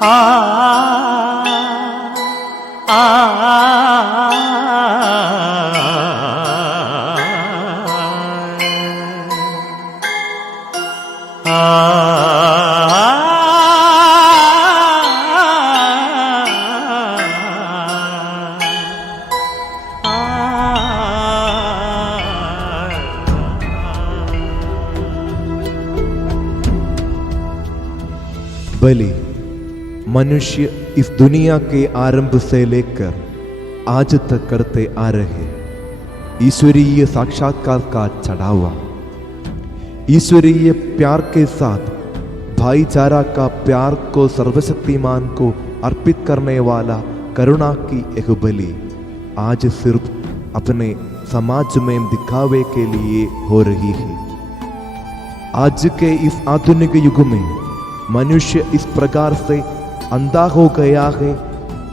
आ आ बलि मनुष्य इस दुनिया के आरंभ से लेकर आज तक करते आ रहे ईश्वरीय साक्षात्कार का चढ़ावा, ईश्वरीय प्यार के साथ भाईचारा का प्यार को सर्वशक्तिमान को अर्पित करने वाला करुणा की एक बलि आज सिर्फ अपने समाज में दिखावे के लिए हो रही है। आज के इस आधुनिक युग में मनुष्य इस प्रकार से अंधा हो गया है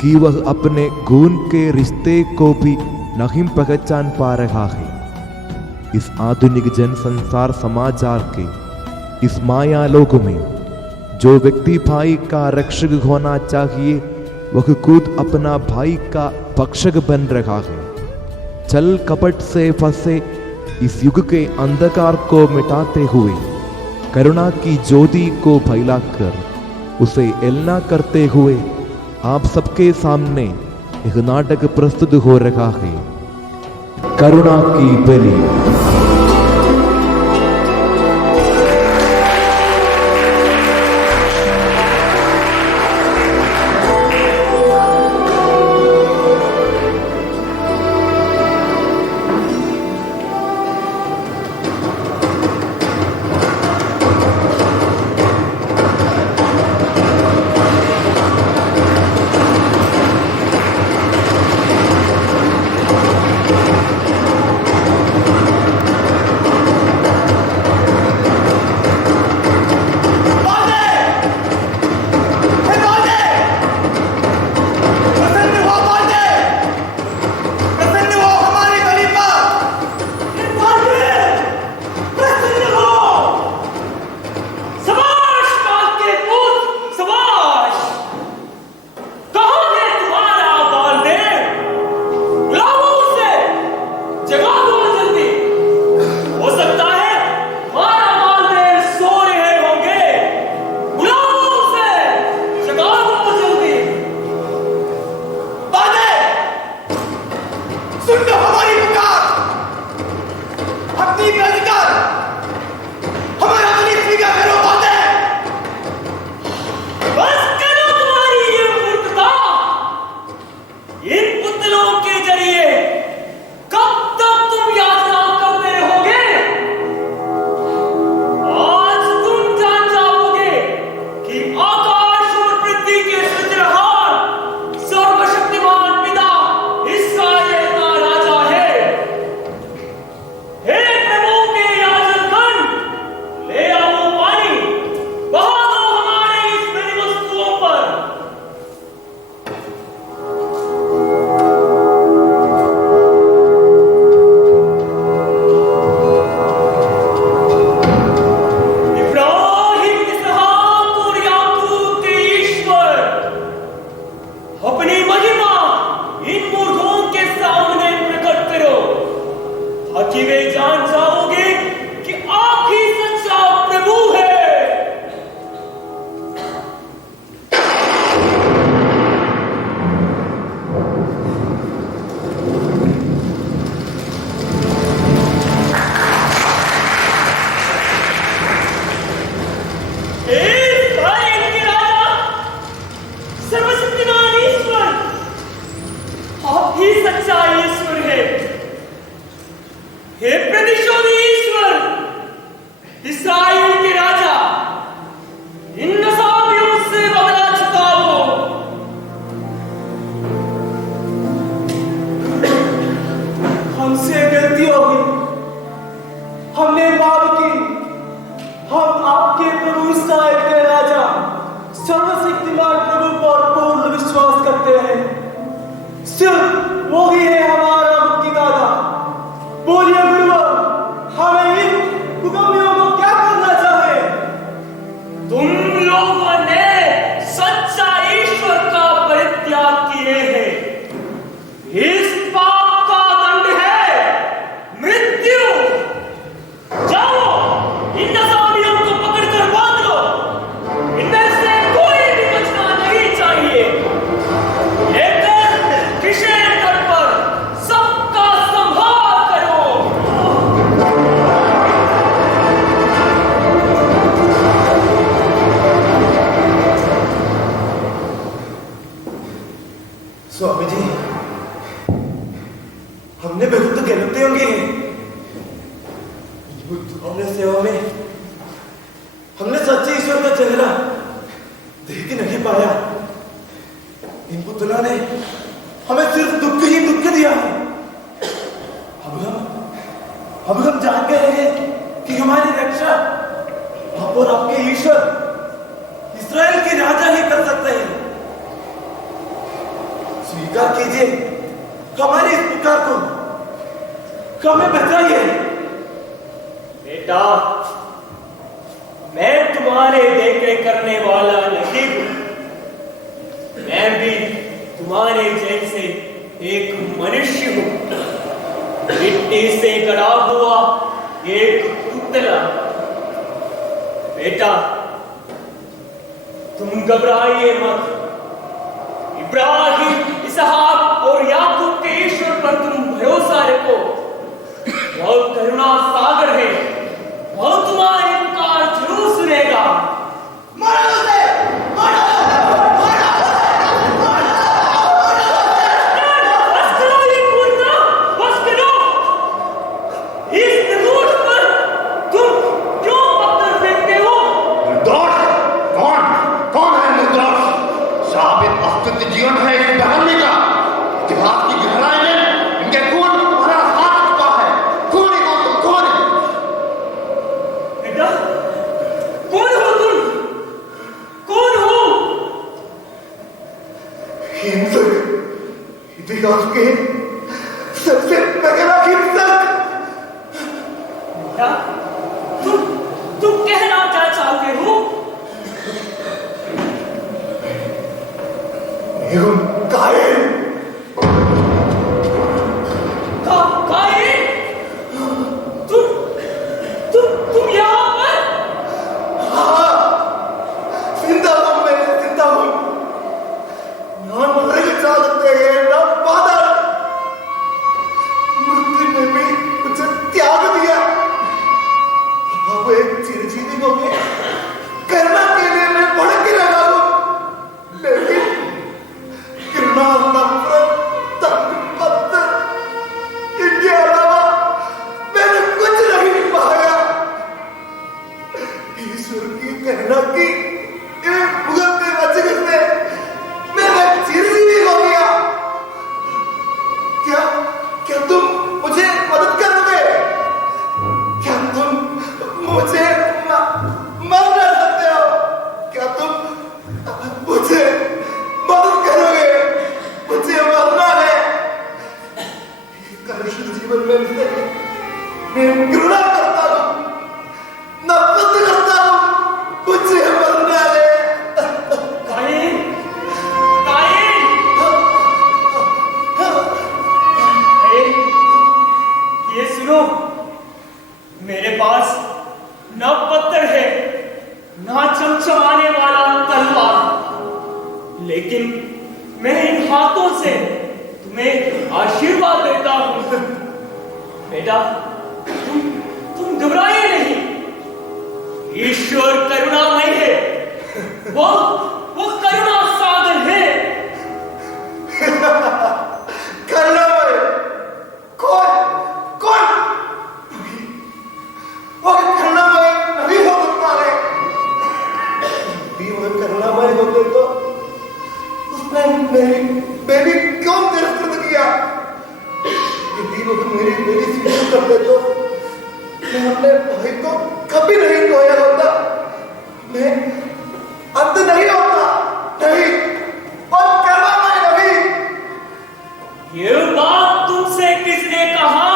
कि वह अपने खून के रिश्ते को भी नहीं पहचान पा रहा है। इस आधुनिक जनसंसार समाचार के इस माया लोक में जो व्यक्ति भाई का रक्षक होना चाहिए वह खुद अपना भाई का भक्षक बन रहा है। छल कपट से फंसे इस युग के अंधकार को मिटाते हुए करुणा की ज्योति को फैलाकर उसे एलना करते हुए आप सबके सामने एक नाटक प्रस्तुत हो रहा है, करुणा की बलि। सिर्फ वो ही है हमारा मुक्तिदाता। बोलिए गुरुवर, हमें इन हुक्मियों को क्या करना चाहिए? तुम लोगों ने सच्चाई हमने सेवा में हमने सच्चे ईश्वर का चेहरा देख नहीं पाया। इन पुतलों ने हमें सिर्फ दुख ही दुख दिया है। अब हम जान गए हैं कि हमारी रक्षा आप और आपके ईश्वर इस्राएल के राजा ही कर सकते हैं। स्वीकार कीजिए हमारी इस पुकार को, हमें बचाइए। बेटा, मैं तुम्हारे देख करने वाला नहीं हूं। मैं भी तुम्हारे जैसे एक मनुष्य हूं, मिट्टी से गढ़ा हुआ एक पुतला। बेटा, तुम घबराइए मत। इब्राहिम, इसहाक और याकूब के ईश्वर पर तुम भरोसा रखो। वह करुणा सागर है, वह तुम्हारी पुकार जरूर सुनेगा। जीवन है एक डहाने का। इतिहास की गहराई में इनके खून हमारा हाथ छुपा है। कौन है कौन है? बेटा, कौन हो तुम? कौन हो? इतिहास के सबसे तगड़ा हिंसक। बेटा, तुम कहना क्या चाहते हो? कायल। कायल? तुम यहाँ पर? हाँ, जिंदा हूँ मैं, जिंदा हूँ। ना मरे चाहते हैं ना बादल। मृत्यु ने भी मुझे त्याग दिया। अब एक चिरंजीवी को मैं करना के लिए मैं भड़क रहा हूँ, लेकिन नफरत, तंग, पत्थर, इनके अलावा मैंने कुछ नहीं पाया। ईश्वर की कहना की एक भुगतते वचन से मैं चिरंजीवी हो गया। क्या तुम मुझे मदद करोगे? क्या तुम मुझे मार डाल सकते हो? क्या तुम मुझे मदद करोगे? मुझे मरना है। कलुषित जीवन में मैं घृणा करता हूँ, नफरत करता हूँ। मुझे मरना है। कायल, कायल, ये सुनो, मेरे पास ना पत्थर है ना चमचमाने वाला तलवार, लेकिन मैं इन हाथों से तुम्हें आशीर्वाद देता हूं। बेटा, तुम घबराइए नहीं। ईश्वर करुणामय है, वो करुणा सागर है। करुणामय? कौन? वो करुणामय नहीं हो सकता है। भी वो करुणामय होते तो उसने मेरी क्यों तिरस्कृत किया? यदि वो मेरी स्वीकार करते तो मैं अपने भाई को कभी नहीं खोया होता। मैं अंत नहीं होता, नहीं, और करुणामय नहीं। ये बात तुमसे किसने कहा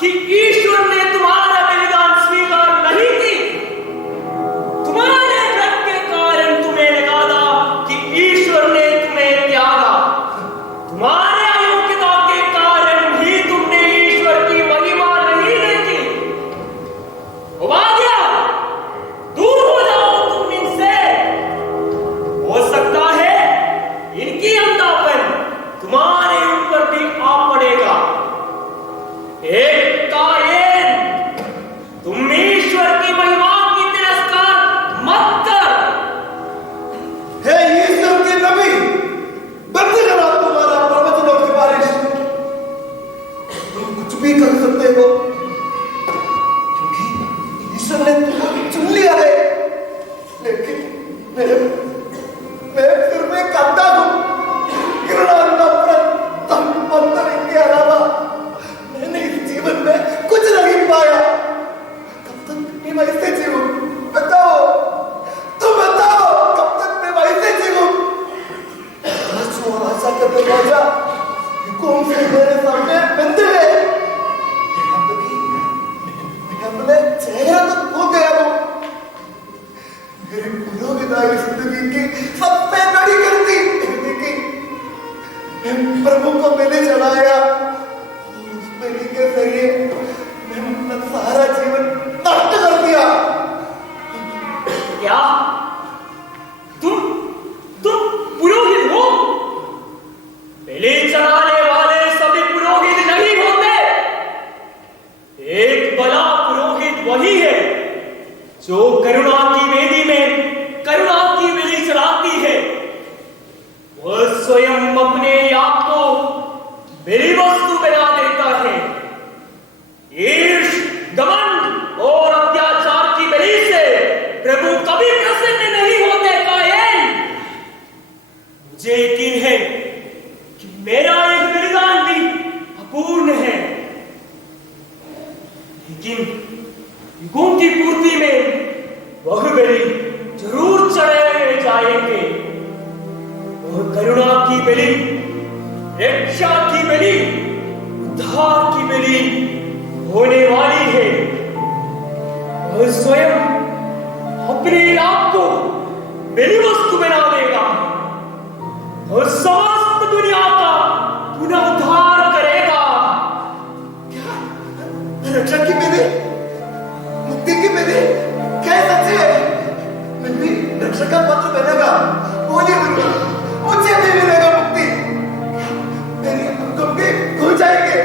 कि ईश्वर ने तुम्हारा बलिदान स्वीकार नहीं की? तुम्हारे व्रत के कारण तुम्हें लगा था कि ईश्वर ने तुम्हें त्यागा। तुम्हारे अयोग्यता के कारण ही तुमने ईश्वर की महिमा नहीं देखी। उबादिया, दूर हो जाओ तुम इनसे। कि मैं इससे जीऊं? बताओ, तुम बताओ, कब तक मैं वहीं से जीऊं? आंसू और आशा का दरवाजा कौन से मेरे सामने बंद है? अपने चेहरा तो खो गया हूं। मेरी पुरोहिताई जिंदगी की सबसे बड़ी गलती थी। मैं प्रभु को मैंने चलाया, उस बलि के जरिए मैंने अपना सारा जीवन नष्ट कर दिया। क्या तुम पुरोहित हो? बलि चढ़ाने वाले सभी पुरोहित नहीं होते। एक भला पुरोहित वही है जो करुणा की वेदी में करुणा की बलि चढ़ाती है। वह स्वयं अपने आप को बलि वस्तु बना देता है। ईर्ष, घमंड और अत्याचार की बलि से प्रभु कभी प्रसन्न नहीं होते। कायन, मुझे यकीन है कि मेरा एक बलिदान भी अपूर्ण है, लेकिन युगों की पूर्ति में वह बलि जरूर चढ़ाए जाएंगे। वह करुणा की बलि, रक्षा की बलि, उद्धार की बलि होने वाली है। वह स्वयं अपने आप को बलि वस्तु बना देगा और समस्त दुनिया का पुनः उद्धार करेगा। रक्षा की बलि, मुक्ति की बलि, क्या सच है? मैं भी रक्षा का पात्र बनेगा। बोलिए मुझे भी मिलेगा मुक्ति। मेरी अंगों के खो जाएंगे।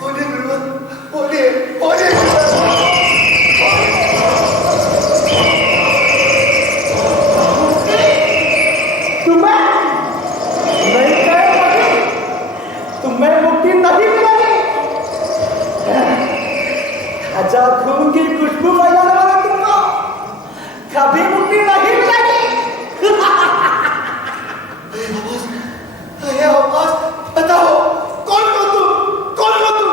बोलिए बोलिए बोलिए। तुम्हें मुक्ति नहीं मिलेगी। अच्छा, खून की खुशबू फैलाने वाला तुमको कभी मुक्ति नहीं मिलेगी। बताओ, कौन हो तुम? कौन हो तुम?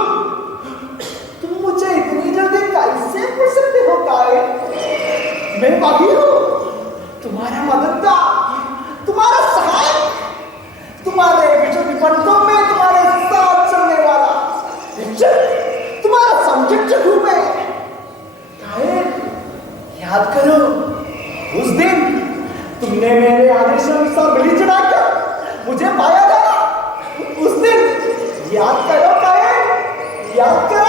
तुम मुझे इतनी जल्दी कैसे भूल सकते हो? कायन, मैं वही हूँ, तुम्हारा मददगार, तुम्हारा सहायक, तुम्हारे विषय विपत्तों में तुम्हारे साथ चलने वाला, तुम्हारा संरक्षक हूं मैं। कायन, याद करो उस दिन तुमने मेरे आदेश अनुसार बलि चढ़ाकर मुझे पाया था। उस दिन याद करो कायन, याद करो।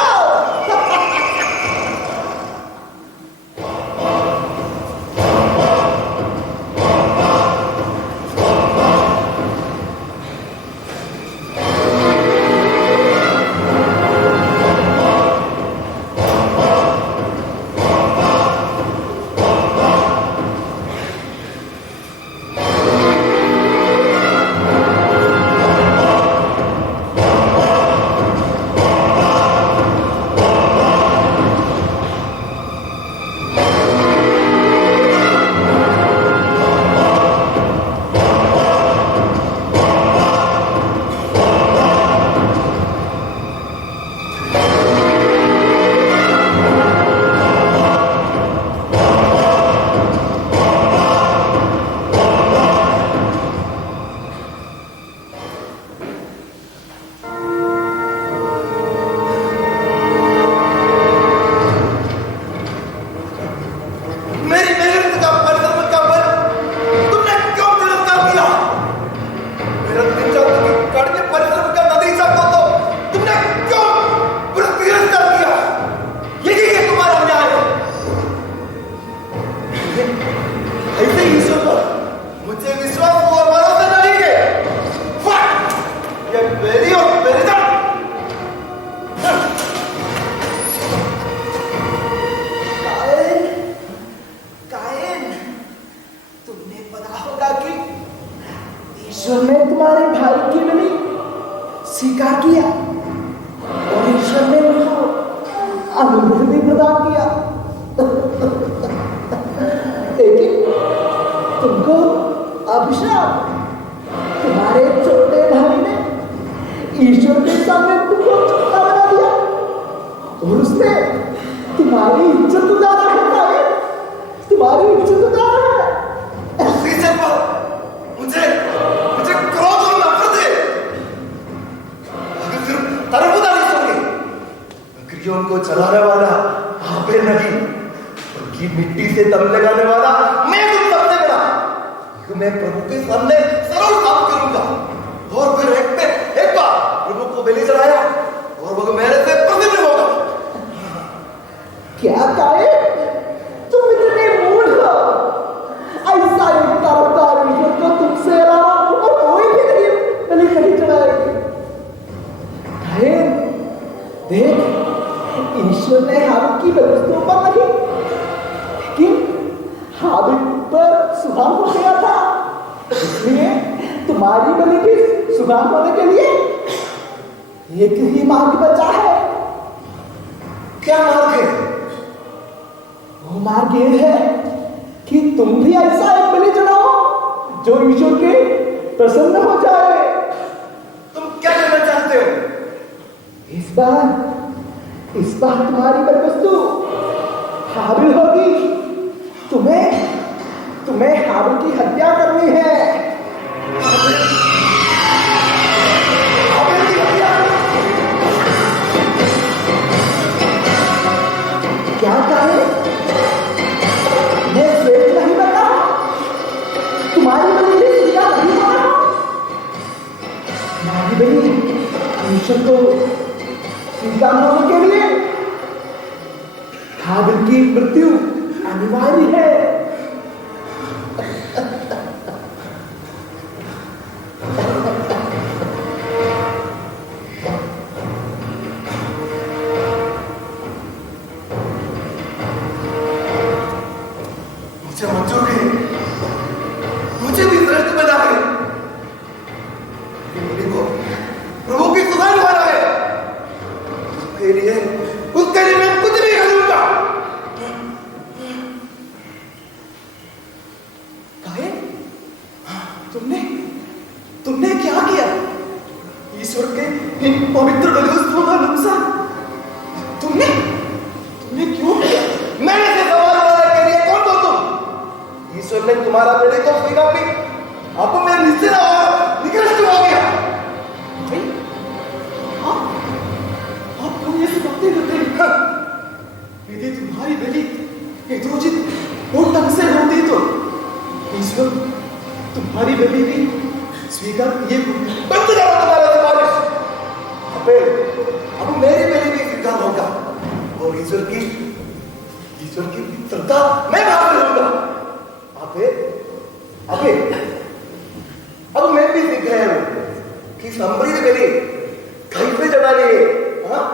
कि मिट्टी से दम लगाने वाला मैं तुम सबसे बड़ा, कि मैं प्रभु के सामने सरल काम करूंगा। और फिर एक बार प्रभु को बलि चढ़ाया और वो मेरे से प्रसन्न होगा। क्या काहे तुम इतने मूढ़ हो? ऐसा एक तारकार ईश्वर को तुमसे अलावा और कोई भी नहीं चढ़ाएगी। देख, ईश्वर ने हाबिल की वस्तुओं पर नहीं, लेकिन हाबिल पर सुहाग हो गया था, इसलिए तुम्हारी बलि भी सुहाग होने के लिए एक ही मार्ग बचा है। क्या मार्ग है? वो मार्ग ये है कि तुम भी ऐसा एक बलि चढ़ाओ जो ईश्वर के प्रसन्न हो जाए। तुम क्या करना चाहते हो? इस बार तुम्हारी वस्तु हाबिल होगी। तुम्हें हाबिल की हत्या करनी है। हाबिल की हत्या? क्या कहे? मैं श्रेष्ठ नहीं बता, तुम्हारी बलि भी स्वीकार नहीं माना। तुम्हारी बलि ईश्वर को स्वीकार होने के लिए हाबिल की मृत्यु अनिवार्य है। मुझे मंजूर है, मुझे भी श्रेष्ठ बना है। प्रभु की सुधार वाला है, उसके लिए मैं कुछ नहीं करूंगा। काहे? तुमने क्या किया? ईश्वर के इन पवित्र बलिवस्तुओं का नुकसान तुमने क्यों किया? मैंने से सवाल वाला के लिए कौन हो तुम? ईश्वर ने तुम्हारा बेटे को स्वीकार की, अब मैं निश्चय निकल हो गया। भाई, आप क्यों ये सब बातें करते हैं? यदि तुम्हारी बलि यथोचित और ढंग से होती तो ईश्वर तुम्हारी बलि भी स्वीकार किए होंगे। बंद करो तुम्हारा सिफारिश। अब मेरी बलि भी स्वीकार होगा और ईश्वर की श्रद्धा मैं भाग लूंगा। अब मैं भी सीख गया हूं कि समृद्ध बलि कहीं पे चढ़ानी है। हाँ?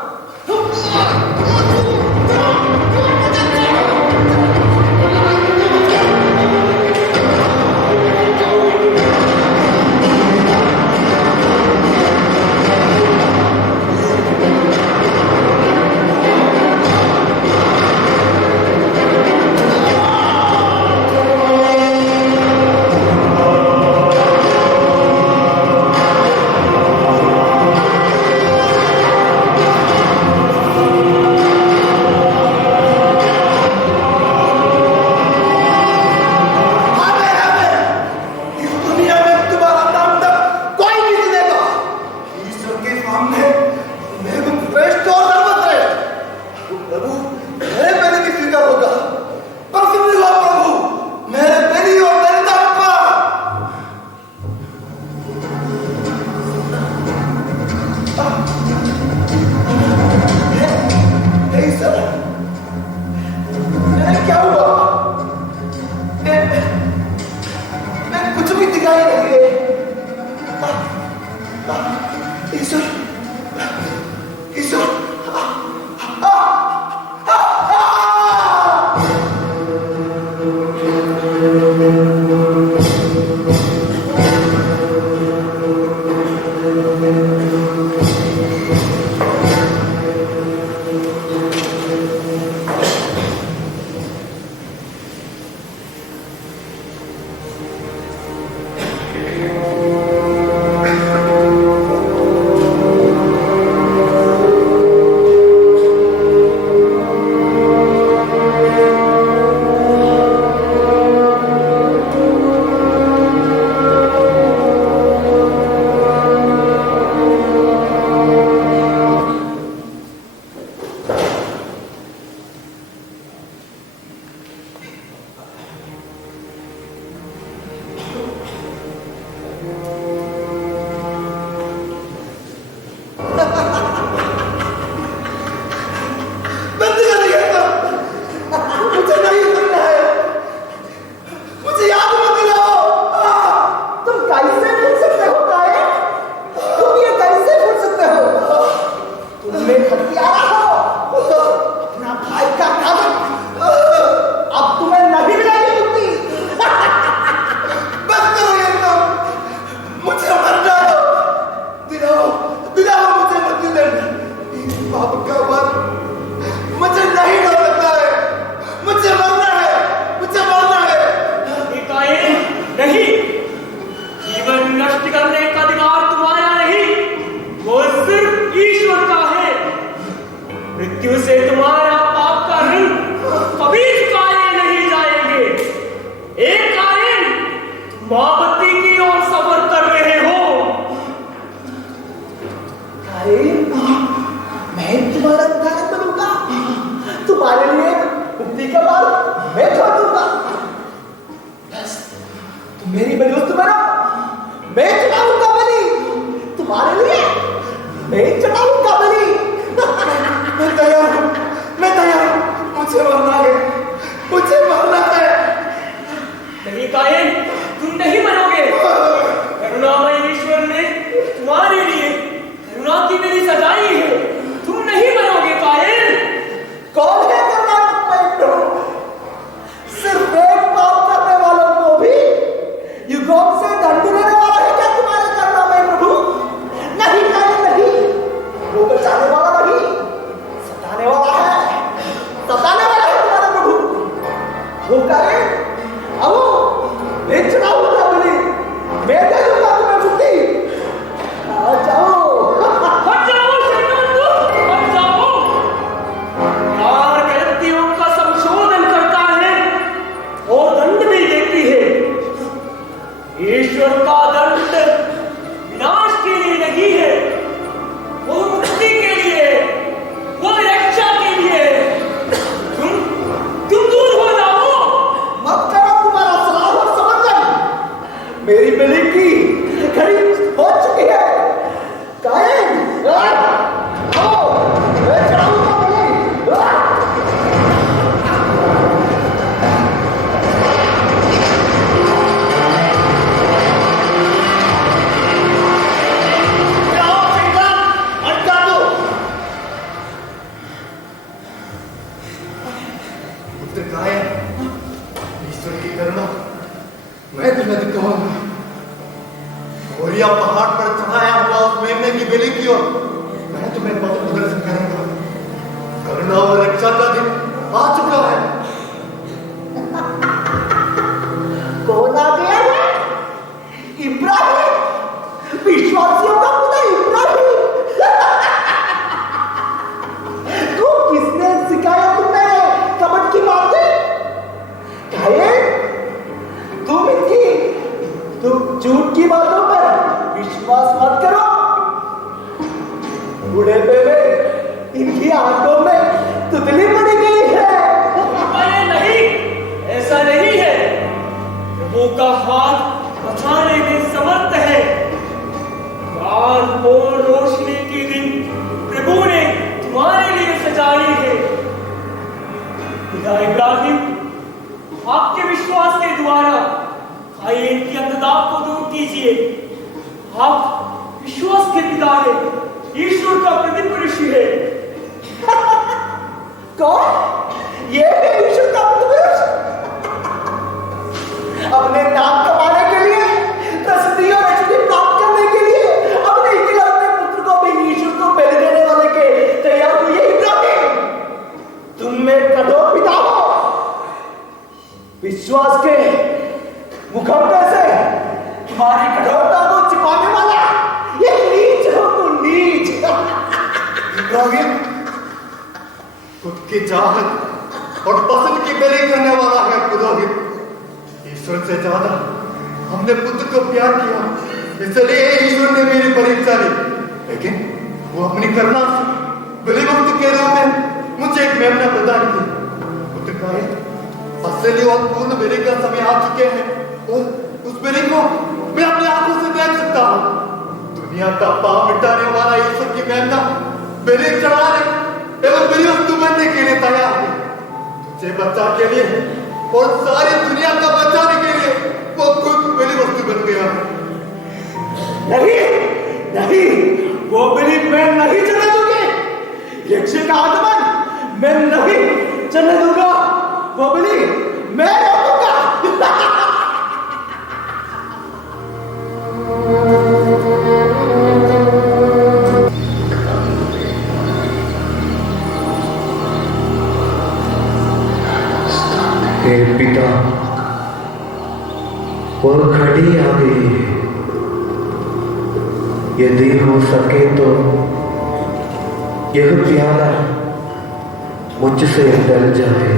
मैं छोड़ दूंगा। बस तुम मेरी बलि वस्तु बनो, मैं चढ़ाऊंगा बलि तुम्हारे लिए, मैं चढ़ाऊंगा बलि। मैं तैयार हूँ, मैं तैयार हूँ। मुझे मरना है, मुझे मरना है। नहीं कायन, तुम नहीं मरोगे। करुणामय ईश्वर ने तुम्हारे लिए करुणा की विधि सजाई है, तुम नहीं मरोगे कायन। कौन है करुणामय प्रभु? सिर्फ एक पाप करने वालों को भी युगों से दंड देने वाला है क्या तुम्हारे करुणामय प्रभु? नहीं नहीं नहीं, वो बचाने वाला नहीं, सताने वाला है, सताने वाला है तुम्हारा प्रभु। वो करे आओ, मैं चढ़ाऊंगा बलि, मैं दे दूंगा तुम्हें मुक्ति। आ जाओ, हट जाओ शैतान तुम, हट जाओ। यार व्यक्तियों का संशोधन करता है और दंड भी देती है। ईश्वर का दंड विनाश के लिए नहीं है, वो मुक्ति के लिए, वो रक्षा के लिए। तुम दूर हो जाओ। मत करो तुम्हारा सलाह और समर्थन। मेरी बलि की घड़ी हो चुकी है। कायन, आओ, मैं चढ़ाऊंगा बलि। जाओ शैतान, अटका दो। पुत्र कायन, ईश्वर की करुणा मैं तुम्हें दिखाऊंगा। मोरिया पहाड़ पर चढ़ाया हुआ उस मेमने की बलि की ओर मैं तुम्हें पथ प्रदर्शन करूंगा। करुणा और रक्षा का दिन आ चुका है। कौन आ गया है? इब्राहिम, विश्वासियों का खुदा इब्राहिम। तो किसने सिखाया तुम्हें कपट की बातें? कायन, तुम झूठ की बातों पर विश्वास मत करो। बुढ़ेपे में इनकी आंखों में तुतली पड़ी गई है। अरे नहीं, ऐसा नहीं है। प्रभु का हाथ बचाने में समर्थ है। रात और रोशनी के दिन प्रभु ने तुम्हारे लिए सजाई है। पिता इब्राहिम, आपके विश्वास के द्वारा कायन की अंधता को दूर कीजिए। आप विश्वास के पिता है, ईश्वर का प्रतिपुरुष है। कौन? ये है ईश्वर का प्रतिपुरुष। अपने नाम कमाने के लिए, प्रसिद्धि और यशस्वी प्राप्त करने के लिए अपने इकलौते पुत्र को भी ईश्वर को बलि देने वाले के तैयार हुए इब्राहिम। तुम में कठोर पिता हो, विश्वास के मुखौटे से तुम्हारी कठोरता को छिपाने वाला ये नीच हो तुम, नीच। इब्राहिम खुद की चाहत और पसंद की बलि करने वाला है पुरोहित। ईश्वर से ज्यादा हमने पुत्र को प्यार किया, इसलिए ईश्वर ने मेरी परीक्षा ली। लेकिन वो अपनी करुणा से बलि वस्तु के रूप में मुझे एक मेमना प्रदान की। पुत्र कायन, असली और पूर्ण बलि का समय आ चुके हैं और उस बलि को मैं अपनी आंखों से देख सकता हूँ। दुनिया का पाप मिटाने वाला ईश्वर की मेमना बलि चढ़ाने एवं बलि वस्तु बनने के लिए तैयार है। तुझे बच्चा के लिए और सारी दुनिया का बचाने के लिए वो खुद बलि वस्तु बन गया। नहीं नहीं, वो बलि मैं नहीं चलने दूंगी। यक्षी का आगमन मैं नहीं चलने दूंगा। वो बलि मैं रोकूंगा। हे पिता, वो घड़ी आ गई है। यदि हो सके तो यह प्याला मुझसे टल जाए।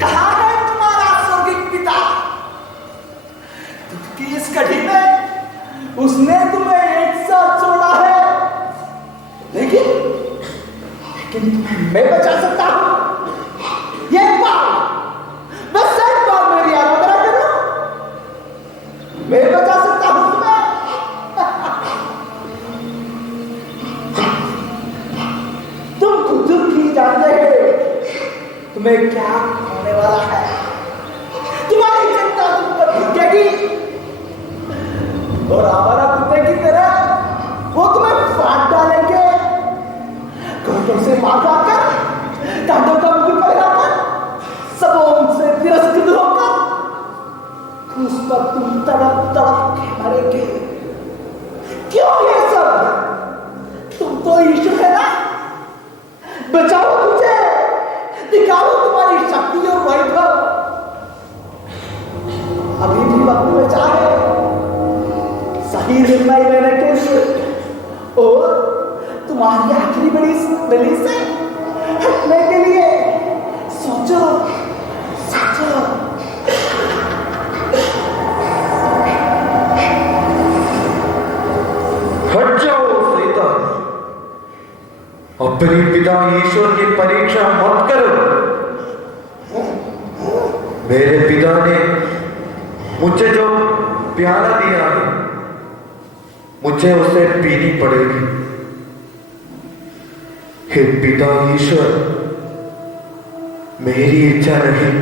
कहाँ है तुम्हारा स्वर्गीय पिता? इस घड़ी में उसने तुम्हें एक साथ छोड़ा है, लेकिन तुम्हें मैं बचा सकता हूं। ये बात बस एक बार मेरी आराधना करो, मैं बचा सकता हूं तुम्हें। तुम खुद ही जानते हो तुम्हें क्या होने वाला है। तुम्हारी चिंता तुम पर भटकेगी और आवारा कुत्ते की तरह वो तुम्हें फाड़ डालेंगे, घोटों से मार खाकर, कांटों का मुकुट पहनाकर, सबों से तिरस्कृत होकर उस पर तुम तड़प तड़प के मरेंगे। क्यों ये सब? तुम तो ईश्वर है ना, बचाओ तुझे, दिखाओ तुम्हारी शक्ति और वैभव। अभी भी वक्त बचा है सही निर्णय लेने के लिए और तुम्हारी आखिरी बड़ी से हटने के लिए। सोचो सोचो। हट जाओ शैतान, अपने पिता ईश्वर की परीक्षा मत करो। मेरे पिता ने मुझे जो प्याला दिया है मुझे उसे पीनी पड़ेगी। हे पिता ईश्वर, मेरी इच्छा नहीं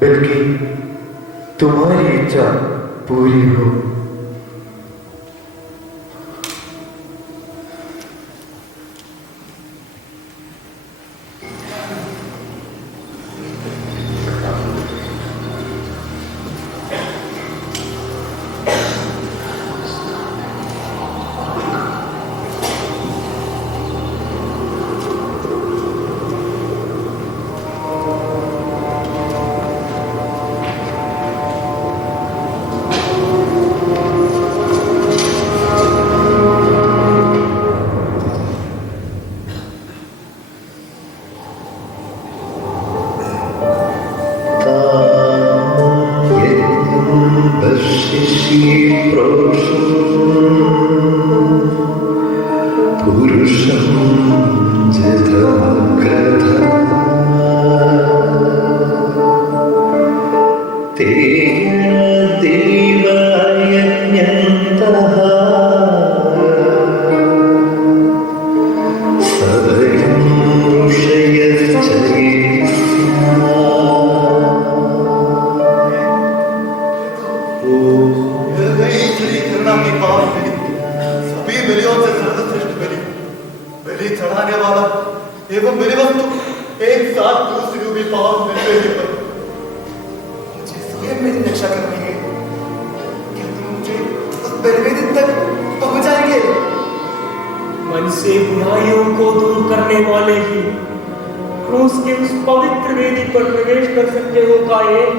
बल्कि तुम्हारी इच्छा पूरी हो। मन से बुराइयों को दूर करने वाले ही क्रूस के उस पवित्र वेदी पर प्रवेश कर सकते हो। कायेन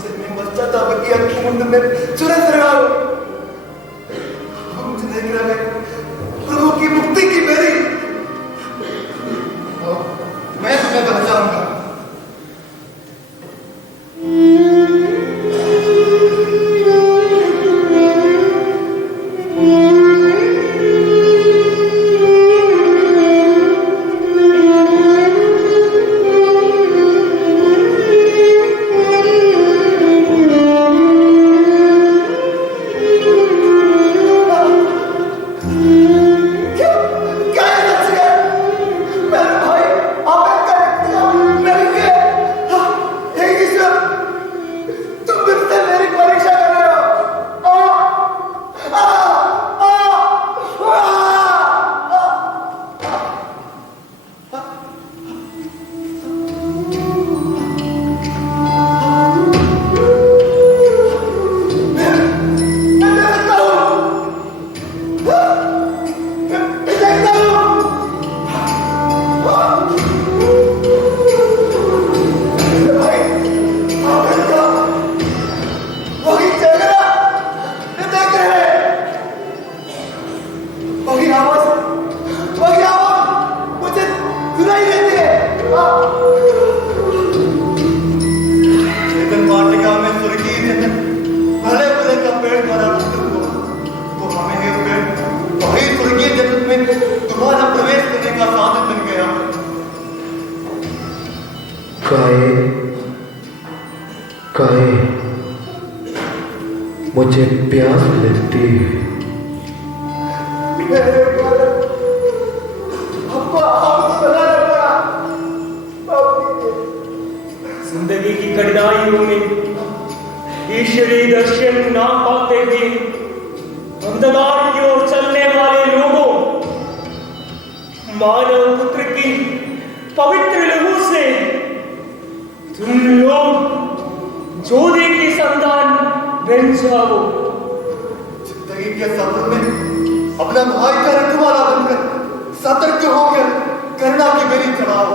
से मैं बच्चा की अखी मुंड में चुरस रहा हूं। मुझे देख रहा है प्रभु की मुक्ति की मेरी, मैं तुम्हें बचाऊंगा। गाय मुझे प्यास लगती है। मेरे कारण अब्बा आपको बनाना पड़ा। जिंदगी की कठिनाइयों में ईश्वरीय दर्शन ना पाते हुए अंधकार की ओर चलने वाले लोगों, मानव पुत्र की पवित्र लहू से तुम लोग जोधे की संतान बन जाओ। जिंदगी के सफर में अपना भाई का रखवाला बनकर सतर्क होकर करुणा की बेड़ी चढ़ाओ।